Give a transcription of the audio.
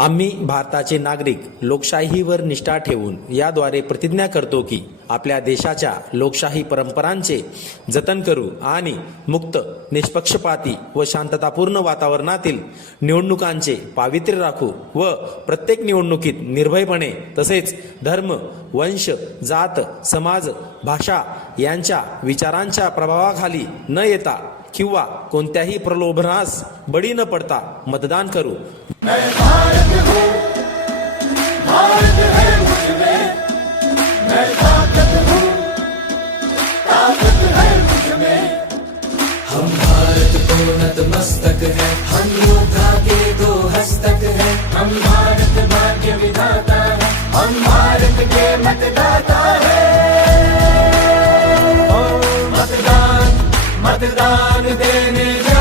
आम्ही भारताचे नागरिक लोकशाहीवर निष्ठा ठेवून याद्वारे प्रतिज्ञा करतो की आपल्या देशाच्या लोकशाही परंपरांचे जतन करू आणि मुक्त निष्पक्षपाती व शांततापूर्ण वातावरणातील निवडणुकांचे पावित्र्य राखू व प्रत्येक निवडणुकीत निर्भयपणे तसेच धर्म वंश जात समाज भाषा यांच्या विचारांच्या प्रभावाखाली न येता किंवा कोणत्याही प्रलोभनास बळी न पडता मतदान करू. मस्तक है, हम लोग के दो हस्तक है, हम भारत भाग्य विधाता kadar denecek